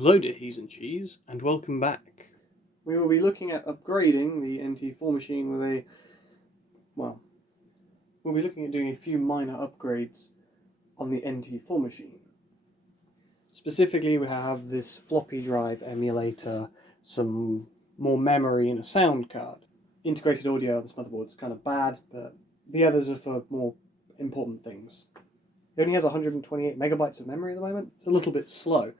Hello dear He's and Cheese, and welcome back. We will be looking at upgrading the NT4 machine with we'll be looking at doing a few minor upgrades on the NT4 machine. Specifically, we have this floppy drive emulator, some more memory and a sound card. Integrated audio of this motherboard is kind of bad, but the others are for more important things. It only has 128 megabytes of memory at the moment. It's a little bit slow,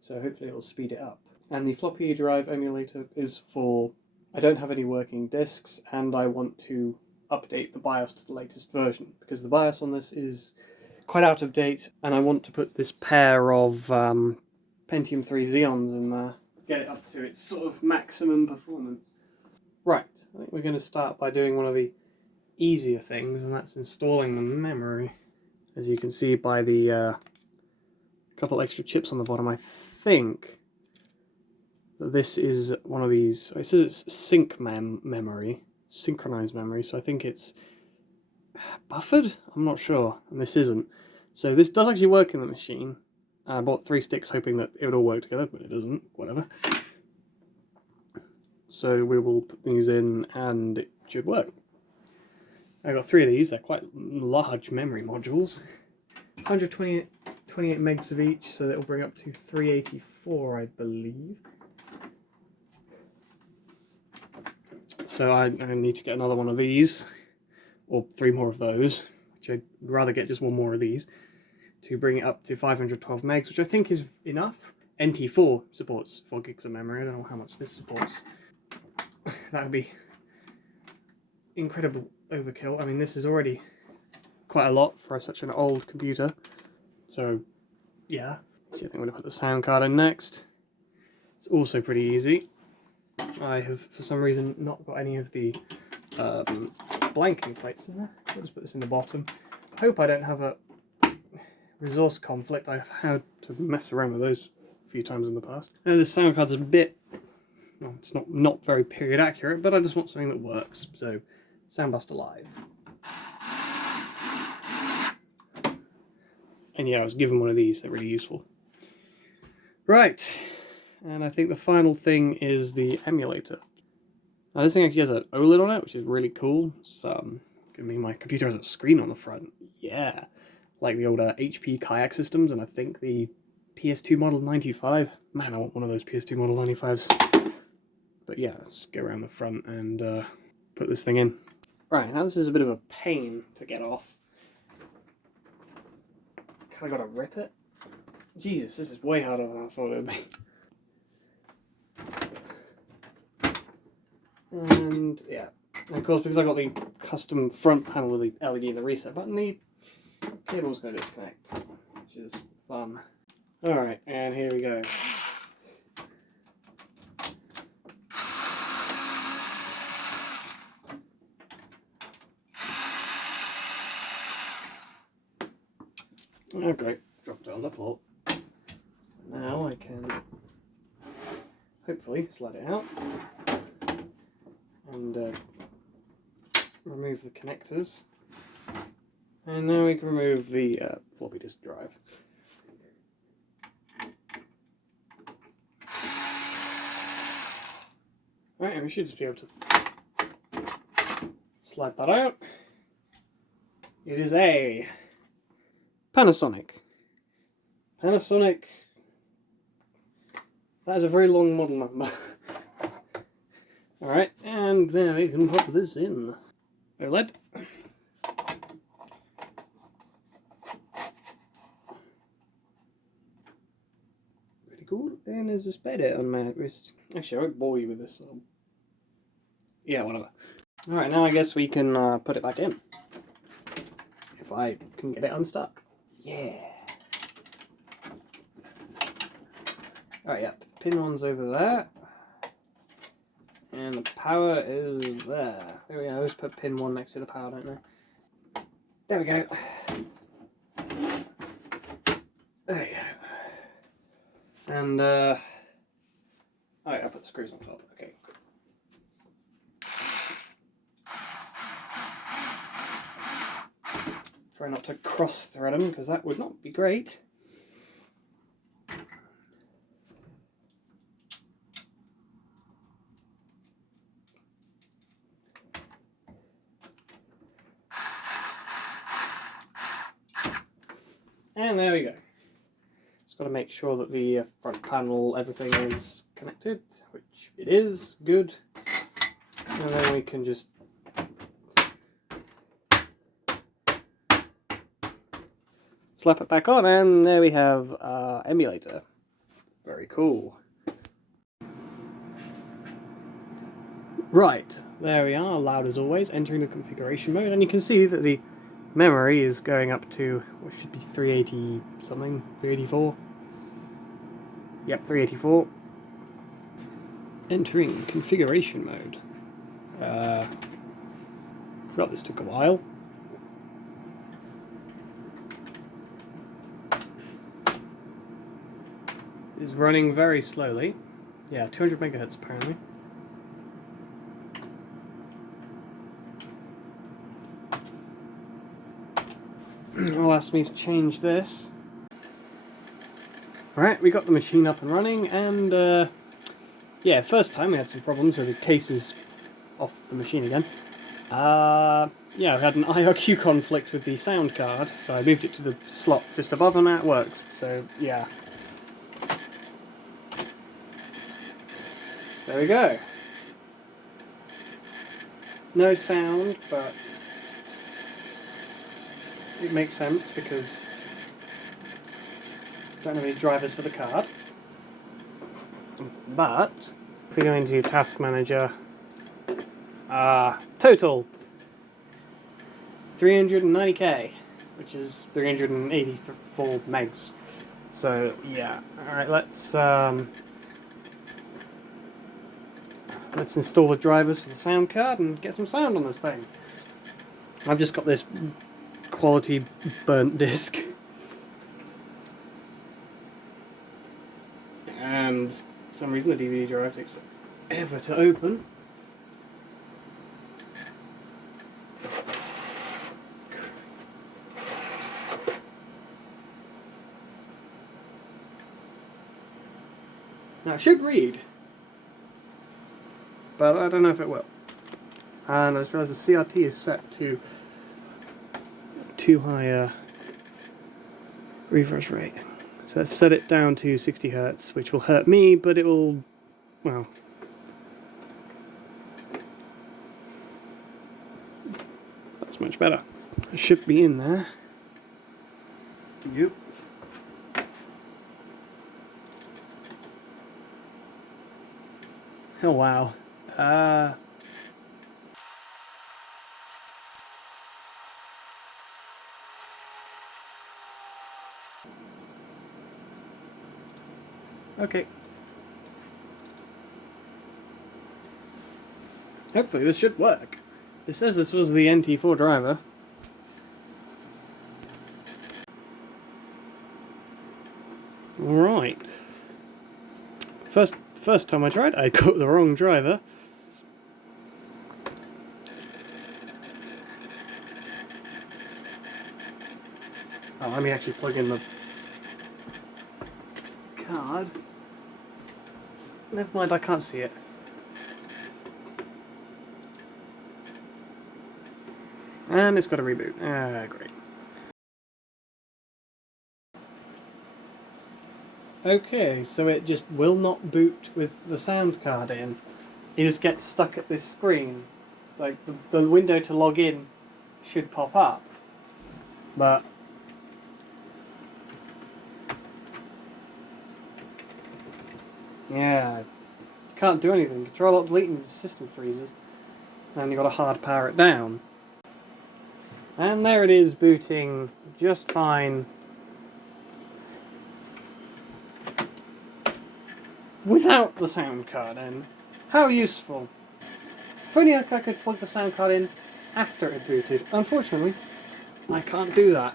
so hopefully it will speed it up. And the floppy drive emulator is for, I don't have any working disks and I want to update the BIOS to the latest version because the BIOS on this is quite out of date and I want to put this pair of Pentium 3 Xeons in there, get it up to its sort of maximum performance. Right, I think we're going to start by doing one of the easier things, and that's installing the memory. As you can see by the couple extra chips on the bottom, I think that this is one of these. It says it's memory, synchronized memory, so I think it's buffered? I'm not sure, and this isn't. So this does actually work in the machine. I bought 3 sticks hoping that it would all work together, but it doesn't, whatever. So we will put these in and it should work. I've got 3 of these, they're quite large memory modules. 128 megs of each, so that will bring up to 384, I believe. So I need to get another one of these, or 3 more of those, which I'd rather get just 1 more of these, to bring it up to 512 megs, which I think is enough. NT4 supports 4 gigs of memory, I don't know how much this supports. That would be incredible overkill. I mean, this is already quite a lot for such an old computer. So, yeah. So I think I'm going to put the sound card in next. It's also pretty easy. I have, for some reason, not got any of the blanking plates in there. I'll just put this in the bottom. Hope I don't have a resource conflict. I've had to mess around with those a few times in the past. And the sound card's a bit... well, it's not very period accurate, but I just want something that works. So, Soundbuster Live. And yeah, I was given one of these, they're really useful. Right, and I think the final thing is the emulator. Now this thing actually has an OLED on it, which is really cool. It's gonna mean my computer has a screen on the front. Yeah, like the old HP Kayak systems, and I think the PS2 Model 95. Man, I want one of those PS2 Model 95s. But yeah, let's go around the front and put this thing in. Right, now this is a bit of a pain to get off. I gotta rip it. Jesus, this is way harder than I thought it would be. And yeah, and of course, because I got the custom front panel with the LED and the reset button, the cable's going to disconnect, which is fun. Alright, and here we go. Oh great, dropped it on the floor. Now I can hopefully slide it out and remove the connectors. And now we can remove the floppy disk drive. Right, and we should just be able to slide that out. It is a Panasonic. That is a very long model number. Alright, and now we can pop this in. OLED. Pretty cool. And there's a spider on my wrist. Actually, I won't bore you with this. Yeah, whatever. Alright, now I guess we can put it back in. If I can get it unstuck. Yeah. Alright, yeah. Pin 1's over there. And the power is there. There we go. I always put pin 1 next to the power, don't I? There we go. There you go. And, oh yeah, I put the screws on top. Okay, cool. Try not to cross thread them, because that would not be great. And there we go. Just got to make sure that the front panel, everything is connected, which it is. Good. And then we can just slap it back on, and there we have our emulator. Very cool. Right, there we are, loud as always, entering the configuration mode, and you can see that the memory is going up to, what should be 380 something, 384? Yep, 384. Entering configuration mode. Forgot this took a while. It's running very slowly. Yeah, 200 megahertz apparently. It'll ask me to change this. Right, we got the machine up and running, and yeah, first time we had some problems, so the case is off the machine again. Yeah, we had an IRQ conflict with the sound card, so I moved it to the slot just above and that works, so yeah. There we go. No sound, but it makes sense because I don't have any drivers for the card. But if we go into Task Manager, total 390k, which is 384 megs. So yeah, all right. Let's install the drivers for the sound card and get some sound on this thing. I've just got this quality burnt disc. And for some reason the DVD drive takes forever to open. Now it should read, but I don't know if it will. And I just realised the CRT is set to too high a refresh rate. So let's set it down to 60 Hz, which will hurt me, but it will, well, that's much better. It should be in there. Yep. Oh wow. Okay. Hopefully this should work. It says this was the NT4 driver. Alright. First time I tried, I got the wrong driver. Oh, let me actually plug in the card. Never mind, I can't see it. And it's got a reboot. Great. Okay, so it just will not boot with the sound card in. It just gets stuck at this screen. Like, the window to log in should pop up. But yeah, you can't do anything. Control-Alt-Delete and the system freezes. And you've got to hard power it down. And there it is, booting just fine. Without the sound card in. How useful. If only I could plug the sound card in after it booted. Unfortunately, I can't do that.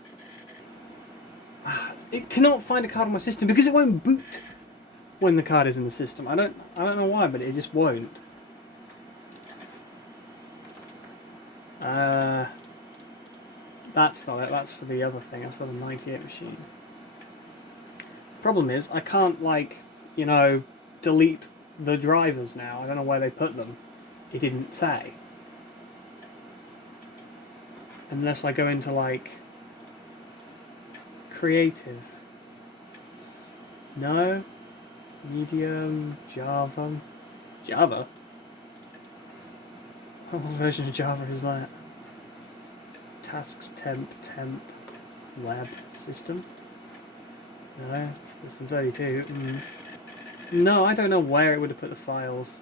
It cannot find a card on my system because it won't boot when the card is in the system. I don't know why, but it just won't. That's not it, that's for the other thing, that's for the 98 machine. Problem is, I can't, like, you know, delete the drivers now. I don't know where they put them. It didn't say. Unless I go into, like, creative. No. Medium. Java. Java? What version of Java is that? Tasks, temp, web, system? No. System 32. No, I don't know where it would have put the files.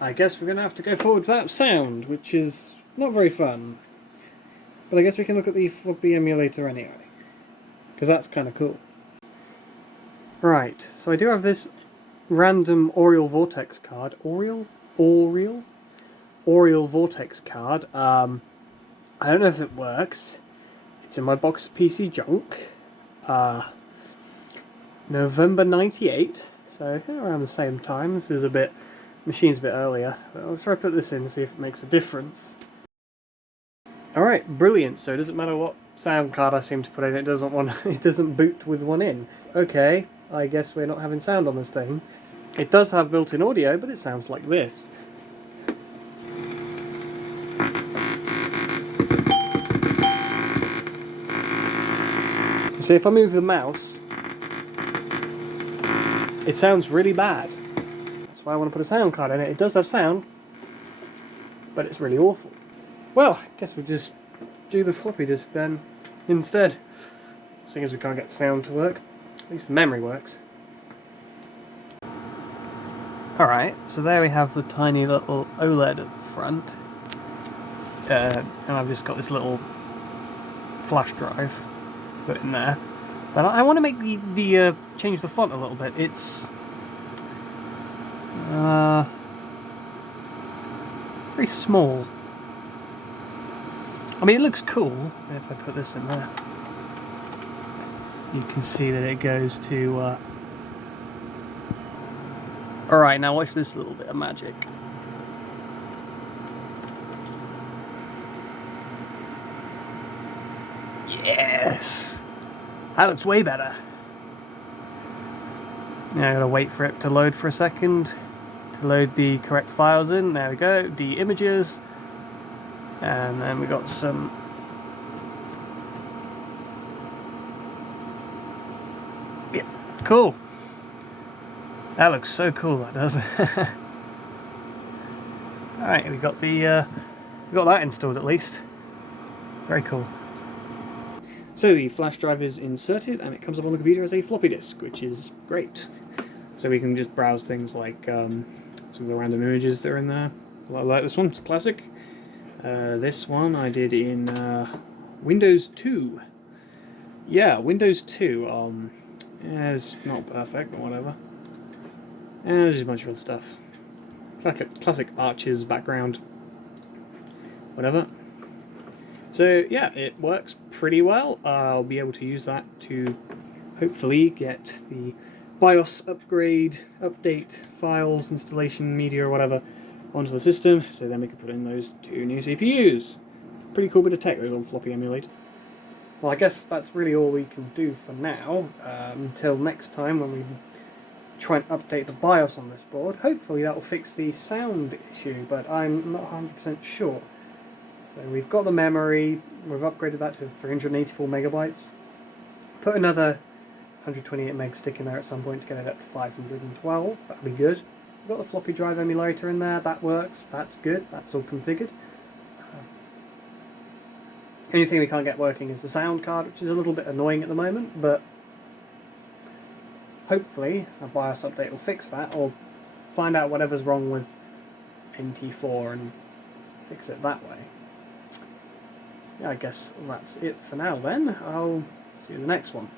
I guess we're going to have to go forward without sound, which is not very fun. But I guess we can look at the Floppy emulator anyway, because that's kind of cool. Right, so I do have this random Oriole Vortex card. Oriole Vortex card. I don't know if it works. It's in my box of PC junk. November 98, so around the same time. This is machine's a bit earlier. But I'll try to put this in and see if it makes a difference. Alright, brilliant. So it doesn't matter what sound card I seem to put in, it doesn't boot with one in. Okay, I guess we're not having sound on this thing. It does have built-in audio, but it sounds like this. So if I move the mouse, it sounds really bad. That's why I want to put a sound card in it. It does have sound, but it's really awful. Well, I guess we'll just do the floppy disk then instead. Seeing as we can't get sound to work. At least the memory works. Alright, so there we have the tiny little OLED at the front. And I've just got this little flash drive put in there. But I want to make the change the font a little bit. It's very small. I mean, it looks cool if I put this in there. You can see that it goes to... Alright, now watch this little bit of magic. Yes! That looks way better. Now I gotta wait for it to load for a second to load the correct files in. There we go, the images. And then we got some yeah, cool. That looks so cool, that does. Alright, we got that installed at least. Very cool. So the flash drive is inserted and it comes up on the computer as a floppy disk, which is great. So we can just browse things like some of the random images that are in there. Like this one, it's a classic. This one I did in Windows 2. Yeah, Windows 2. It's not perfect, but whatever. And there's just a bunch of other stuff. Classic Arches background. Whatever. So yeah, it works pretty well. I'll be able to use that to hopefully get the BIOS update files, installation, media or whatever onto the system, so then we can put in those two new CPUs. Pretty cool bit of tech those on Floppy emulator. Well, I guess that's really all we can do for now, until next time when we try and update the BIOS on this board. Hopefully that will fix the sound issue, but I'm not 100% sure. So we've got the memory, we've upgraded that to 384 megabytes. Put another 128 meg stick in there at some point to get it up to 512, that'd be good. We've got the floppy drive emulator in there, that works, that's good, that's all configured. Only thing we can't get working is the sound card, which is a little bit annoying at the moment, but hopefully a BIOS update will fix that, or find out whatever's wrong with NT4 and fix it that way. Yeah, I guess that's it for now then. I'll see you in the next one.